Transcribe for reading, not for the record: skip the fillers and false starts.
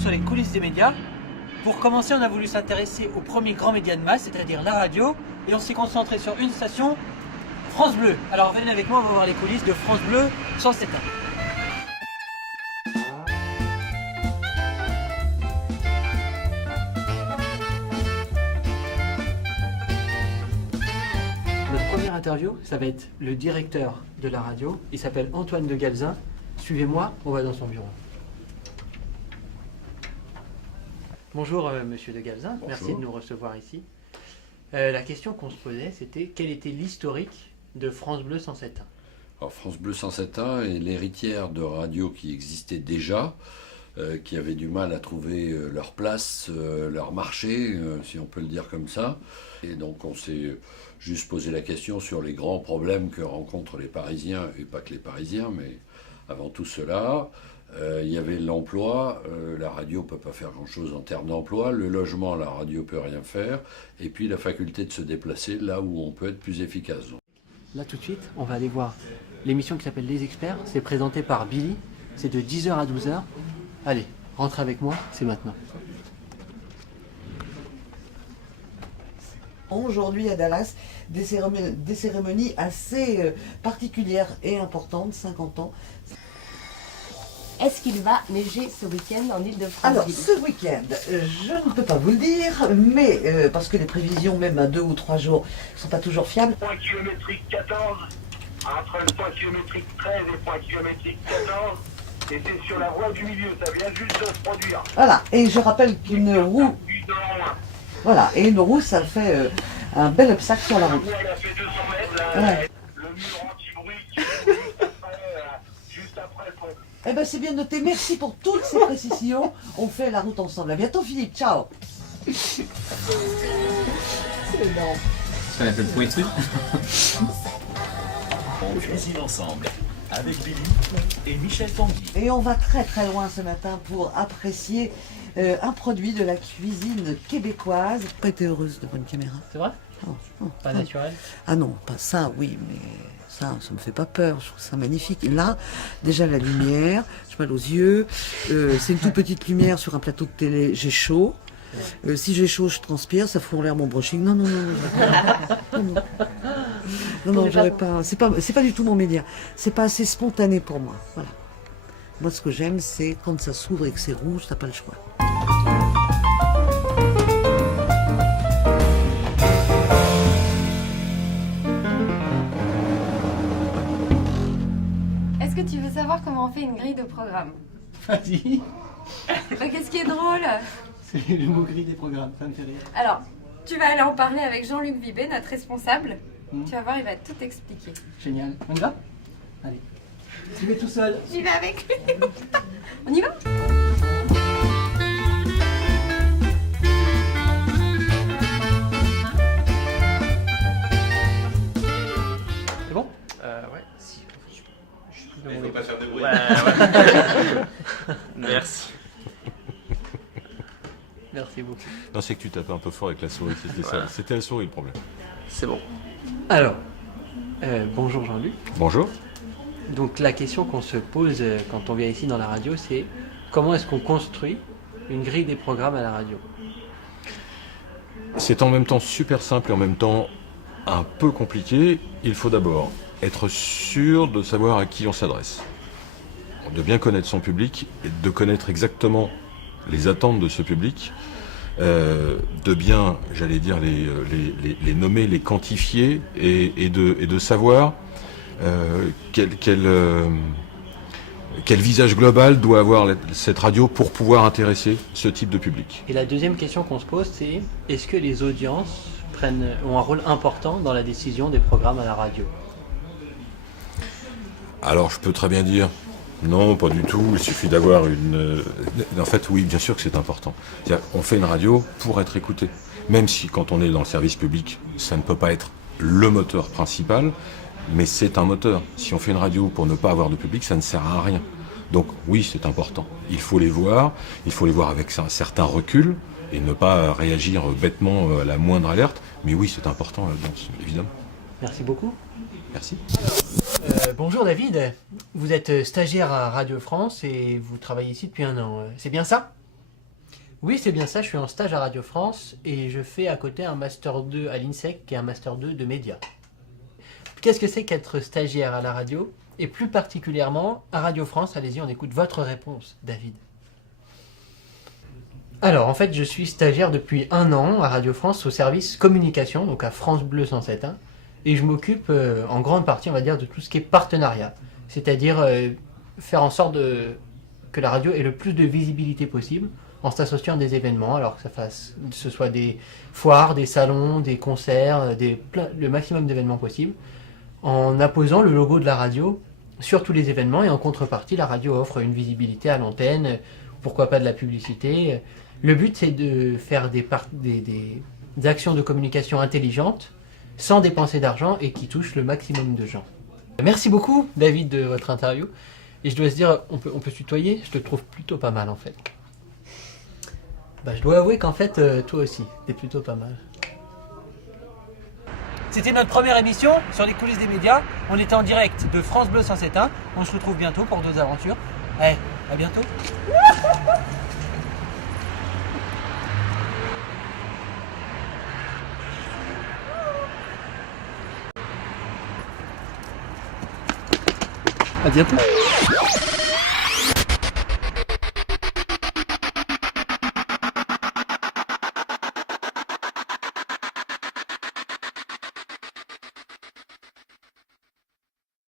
sur les coulisses des médias. Pour commencer, on a voulu s'intéresser au premier grand média de masse, c'est-à-dire la radio, et on s'est concentré sur une station, France Bleu. Alors venez avec moi, on va voir les coulisses de France Bleu 107.1. Notre première interview, ça va être le directeur de la radio. Il s'appelle Antoine de Galzin. Suivez-moi, on va dans son bureau. Bonjour Monsieur de Galzin, Bonjour. Merci de nous recevoir ici. La question qu'on se posait, c'était quel était l'historique de France Bleu 107.1 ? Alors France Bleu 107.1 est l'héritière de radios qui existaient déjà, qui avaient du mal à trouver leur place, leur marché, si on peut le dire comme ça. Et donc on s'est juste posé la question sur les grands problèmes que rencontrent les Parisiens, et pas que les Parisiens, mais avant tout cela. Il y avait l'emploi, la radio ne peut pas faire grand-chose en termes d'emploi, le logement, la radio ne peut rien faire, et puis la faculté de se déplacer là où on peut être plus efficace. Là tout de suite, on va aller voir l'émission qui s'appelle Les Experts. C'est présenté par Billy, c'est de 10h à 12h. Allez, rentre avec moi, c'est maintenant. Aujourd'hui à Dallas, des cérémonies assez particulières et importantes, 50 ans. Est-ce qu'il va neiger ce week-end en Ile-de-France? Alors, ce week-end, je ne peux pas vous le dire, mais parce que les prévisions, même à 2 ou 3 jours, ne sont pas toujours fiables. Point kilométrique 14, entre le point kilométrique 13 et le point kilométrique 14, et c'est sur la voie du milieu, ça vient juste de se produire. Voilà, et je rappelle qu'une roue, voilà, et une roue, ça fait un bel obstacle sur la route. Elle a fait 200 mètres, là, Ouais. le mur anti-bruit qui est juste après le pont. Eh bien, c'est bien noté. Merci pour toutes ces précisions. On fait la route ensemble. À bientôt, Philippe. Ciao. C'est énorme. Ça va être le pointu. On cuisine ensemble avec Billy et Michel Tanguy. Et on va très très loin ce matin pour apprécier un produit de la cuisine québécoise. Pas été heureuse devant une caméra. C'est vrai ? Pas naturel ? Ah non, pas ça, oui, mais ça me fait pas peur. Je trouve ça magnifique. Et là, déjà la lumière, j'ai mal aux yeux. C'est une toute petite lumière sur un plateau de télé. J'ai chaud. Si j'ai chaud, je transpire, ça fout en l'air mon brushing. Non, j'aurais pas. C'est pas du tout mon média. C'est pas assez spontané pour moi. Voilà. Moi, ce que j'aime, c'est quand ça s'ouvre et que c'est rouge, t'as pas le choix. Est-ce que tu veux savoir comment on fait une grille de programme? Vas-y. Bah, qu'est-ce qui est drôle? C'est le mot gris des programmes, ça me fait rire. Alors, tu vas aller en parler avec Jean-Luc Vibé, notre responsable. Tu vas voir, il va tout expliquer. Génial. On y va ? Allez. Tu vas tout seul. J'y vais avec lui. On y va? C'est bon ? Ouais. Si. Il ne faut pas faire de bruit. Merci. Merci beaucoup. Non, c'est que tu tapais un peu fort avec la souris, c'était ça. C'était la souris le problème. C'est bon. Alors, bonjour Jean-Luc. Bonjour. Donc la question qu'on se pose quand on vient ici dans la radio, c'est comment est-ce qu'on construit une grille des programmes à la radio ? C'est en même temps super simple et en même temps un peu compliqué. Il faut d'abord être sûr de savoir à qui on s'adresse, de bien connaître son public et de connaître exactement les attentes de ce public, de bien, j'allais dire, les nommer, les quantifier et de savoir quel visage global doit avoir cette radio pour pouvoir intéresser ce type de public. Et la deuxième question qu'on se pose, c'est est-ce que les audiences ont un rôle important dans la décision des programmes à la radio ? Alors je peux très bien dire non, pas du tout, il suffit d'avoir une... En fait, oui, bien sûr que c'est important. C'est-à-dire, on fait une radio pour être écouté. Même si, quand on est dans le service public, ça ne peut pas être le moteur principal, mais c'est un moteur. Si on fait une radio pour ne pas avoir de public, ça ne sert à rien. Donc oui, c'est important. Il faut les voir avec un certain recul et ne pas réagir bêtement à la moindre alerte. Mais oui, c'est important, évidemment. Merci beaucoup. Merci. Bonjour David, vous êtes stagiaire à Radio France et vous travaillez ici depuis 1 an. C'est bien ça ? Oui, c'est bien ça, je suis en stage à Radio France et je fais à côté un Master 2 à l'INSEC qui est un Master 2 de médias. Qu'est-ce que c'est qu'être stagiaire à la radio? Et plus particulièrement à Radio France, allez-y, on écoute votre réponse, David. Alors, en fait, je suis stagiaire depuis 1 an à Radio France au service communication, donc à France Bleu 107.1, et je m'occupe en grande partie, on va dire, de tout ce qui est partenariat, c'est-à-dire faire en sorte que la radio ait le plus de visibilité possible en s'associant à des événements, alors que ce soit des foires, des salons, des concerts, le maximum d'événements possibles, en apposant le logo de la radio sur tous les événements, et en contrepartie, la radio offre une visibilité à l'antenne, pourquoi pas de la publicité. Le but, c'est de faire des actions de communication intelligentes, sans dépenser d'argent, et qui touchent le maximum de gens. Merci beaucoup, David, de votre interview. Et je dois se dire, on peut se tutoyer, je te trouve plutôt pas mal en fait. Bah, je dois avouer qu'en fait, toi aussi, t'es plutôt pas mal. C'était notre première émission sur les coulisses des médias. On était en direct de France Bleu 107.1. On se retrouve bientôt pour d'autres aventures. Allez, à bientôt. À bientôt.